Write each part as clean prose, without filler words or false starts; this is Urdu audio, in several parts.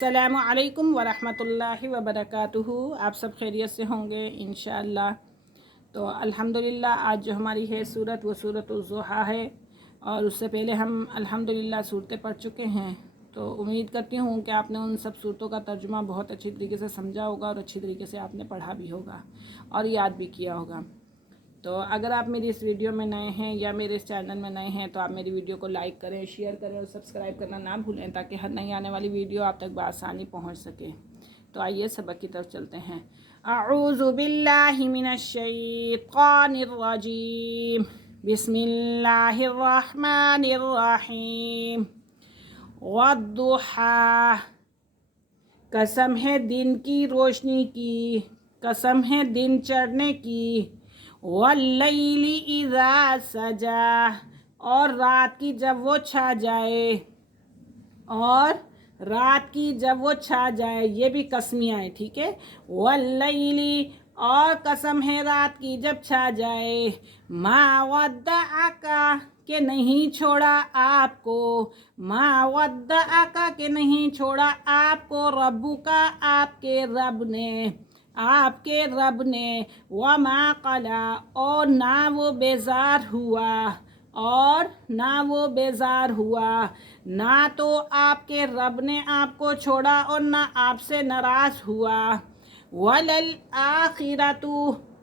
السلام علیکم ورحمۃ اللہ وبرکاتہ۔ آپ سب خیریت سے ہوں گے انشاءاللہ۔ تو الحمدللہ آج جو ہماری ہے سورت وہ سورت الضحیٰ ہے، اور اس سے پہلے ہم الحمدللہ صورتیں پڑھ چکے ہیں۔ تو امید کرتی ہوں کہ آپ نے ان سب صورتوں کا ترجمہ بہت اچھی طریقے سے سمجھا ہوگا، اور اچھی طریقے سے آپ نے پڑھا بھی ہوگا اور یاد بھی کیا ہوگا۔ تو اگر آپ میری اس ویڈیو میں نئے ہیں یا میرے اس چینل میں نئے ہیں تو آپ میری ویڈیو کو لائک کریں، شیئر کریں اور سبسکرائب کرنا نہ بھولیں، تاکہ ہر نئی آنے والی ویڈیو آپ تک بآسانی پہنچ سکے۔ تو آئیے سبق کی طرف چلتے ہیں۔ اعوذ باللہ من الشیطان الرجیم، بسم اللہ الرحمن الرحیم۔ والضحیٰ، قسم ہے دن کی روشنی کی، قسم ہے دن چڑھنے کی۔ واللیل اذا سجا، اور رات کی جب وہ چھا جائے، اور رات کی جب وہ چھا جائے، یہ بھی قسمیاں ہیں، ٹھیک ہے۔ واللیل، اور قسم ہے رات کی جب چھا جائے۔ ما ودعک، کہ نہیں چھوڑا آپ کو، ما ودعک، کہ نہیں چھوڑا آپ کو، ربک، آپ کے رب نے، آپ کے رب نے۔ وما قلی، اور نہ وہ بیزار ہوا، اور نہ وہ بیزار ہوا، نہ تو آپ کے رب نے آپ کو چھوڑا اور نہ آپ سے ناراض ہوا۔ وللآخرۃ،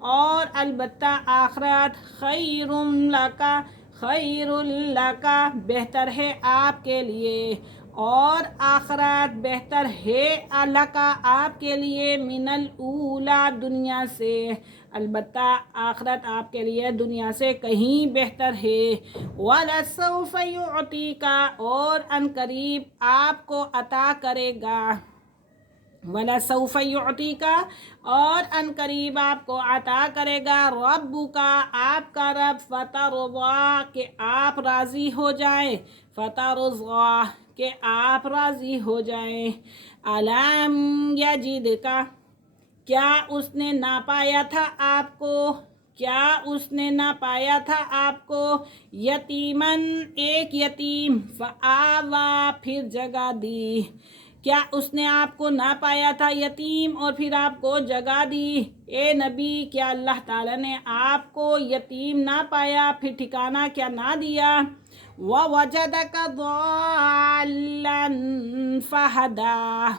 اور البتہ آخرت، خیر لک، خیر لک، بہتر ہے آپ کے لیے، اور آخرت بہتر ہے لک، آپ کے لیے، من الاولی، دنیا سے، البتہ آخرت آپ کے لیے دنیا سے کہیں بہتر ہے۔ وَلَسَوْفَ يُعْطِيكَ، اور ان قریب آپ کو عطا کرے گا، وَلَسَوْفَ يُعْطِيكَ، اور ان قریب آپ کو عطا کرے گا، ربک، آپ کا رب، فَتَرْضَىٰ، کہ آپ راضی ہو جائیں، فَتَرْضَىٰ، کہ آپ راضی ہو جائیں۔ أَلَمْ يَجِدْكَ، کیا اس نے نہ پایا تھا آپ کو، کیا اس نے نہ پایا تھا آپ کو، یتیماً، ایک یتیم، فآویٰ، پھر جگہ دی، کیا اس نے آپ کو نہ پایا تھا یتیم اور پھر آپ کو جگہ دی۔ اے نبی، کیا اللہ تعالیٰ نے آپ کو یتیم نہ پایا پھر ٹھکانہ کیا نہ دیا۔ وَوَجَدَكَ ضَالًّا فَہَدَىٰ،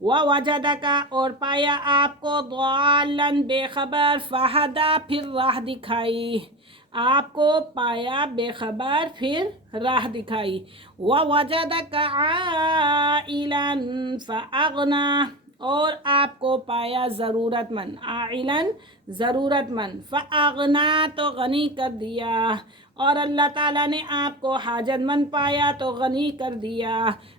وَوَجَدَكَ، اور پایا آپ کو، ضَالًّا، بے خبر، فَہَدَىٰ، پھر راہ دکھائی، آپ کو پایا بے خبر پھر راہ دکھائی۔ وَوَجَدَكَ عَائِلًا فَأَغْنَىٰ، اور آپ کو پایا ضرورت مند، عائلاً، ضرورت مند، فَأَغْنَىٰ، تو غنی کر دیا، اور اللہ تعالیٰ نے آپ کو حاجت مند پایا تو غنی کر دیا۔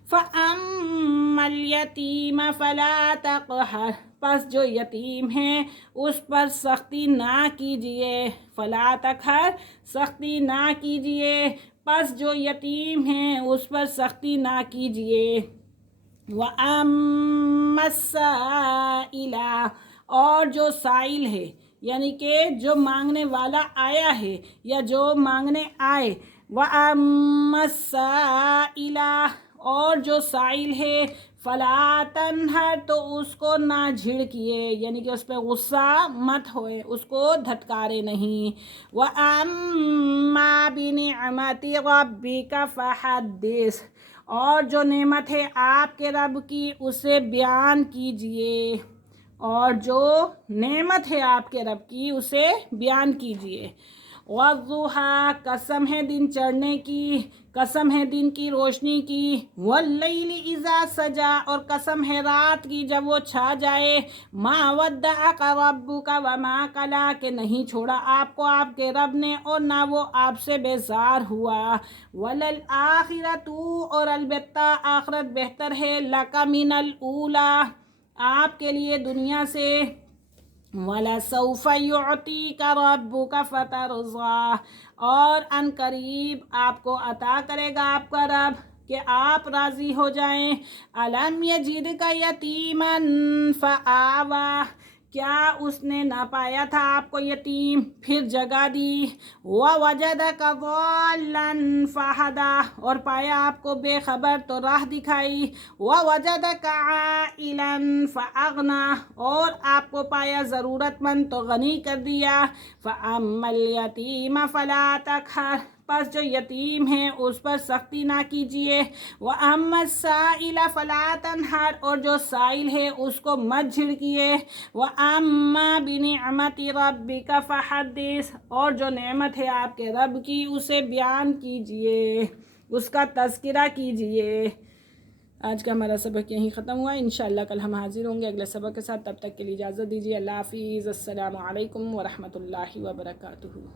فَأَمَّا الْيَتِيمَ فَلَا تَقْهَرْ، پس جو یتیم ہیں اس پر سختی نہ کیجیے، فَلَا تَقْهَرْ، سختی نہ کیجیے، پس جو یتیم ہیں اس پر سختی نہ کیجیے۔ وَأَمَّا السَّائِلَ، اور جو سائل ہے، یعنی کہ جو مانگنے والا آیا ہے یا جو مانگنے آئے، وَأَمَّا السَّائِلَ، اور جو سائل ہے، فَلَا تَنْهَرْ، تو اس کو نہ جھڑکیے، یعنی کہ اس پہ غصہ مت ہوئے، اس کو دھتکارے نہیں۔ وَأَمَّا بِنِعْمَةِ رَبِّكَ فَحَدِّثْ، اور جو نعمت ہے آپ کے رب کی اسے بیان کیجئے، اور جو نعمت ہے آپ کے رب کی اسے بیان کیجئے۔ والضحیٰ، قسم ہے دن چڑھنے کی، قسم ہے دن کی روشنی کی۔ واللیل اذا سجا، اور قسم ہے رات کی جب وہ چھا جائے۔ ما ودعک ربک وما قلی، کہ نہیں چھوڑا آپ کو آپ کے رب نے اور نہ وہ آپ سے بیزار ہوا۔ وللآخرۃ، اور البتہ آخرت بہتر ہے، لک من الاولی، آپ کے لیے دنیا سے۔ وَلَسَوْفَ يُعْطِيكَ رَبُّكَ فَتَرْضَىٰ، اور ان قریب آپ کو عطا کرے گا آپ کا رب کہ آپ راضی ہو جائیں۔ أَلَمْ يَجِدْكَ يَتِيمًا فَآوَىٰ، کیا اس نے نہ پایا تھا آپ کو یتیم پھر جگہ دی، وَوَجَدَكَ ضَالًّا فَهَدَىٰ اور پایا آپ کو بے خبر تو راہ دکھائی، وَوَجَدَكَ عَائِلًا فَأَغْنَىٰ اور آپ کو پایا ضرورت مند تو غنی کر دیا، فَأَمَّا الْيَتِيمَ فَلَا تَقْهَرْ پس جو یتیم ہیں اس پر سختی نہ کیجیے، وَأَمَّا السَّائِلَ فَلَا تَنْهَرْ اور جو سائل ہے اس کو مت جھڑکیے، وَأَمَّا بِنِعْمَةِ رَبِّكَ فَحَدِّثْ اور جو نعمت ہے آپ کے رب کی اسے بیان کیجیے، اس کا تذکرہ کیجیے۔ آج کا ہمارا سبق یہیں ختم ہوا، انشاءاللہ کل ہم حاضر ہوں گے اگلے سبق کے ساتھ، تب تک کے لیے اجازت دیجیے۔ اللہ حافظ، السلام علیکم ورحمۃ اللہ وبرکاتہ۔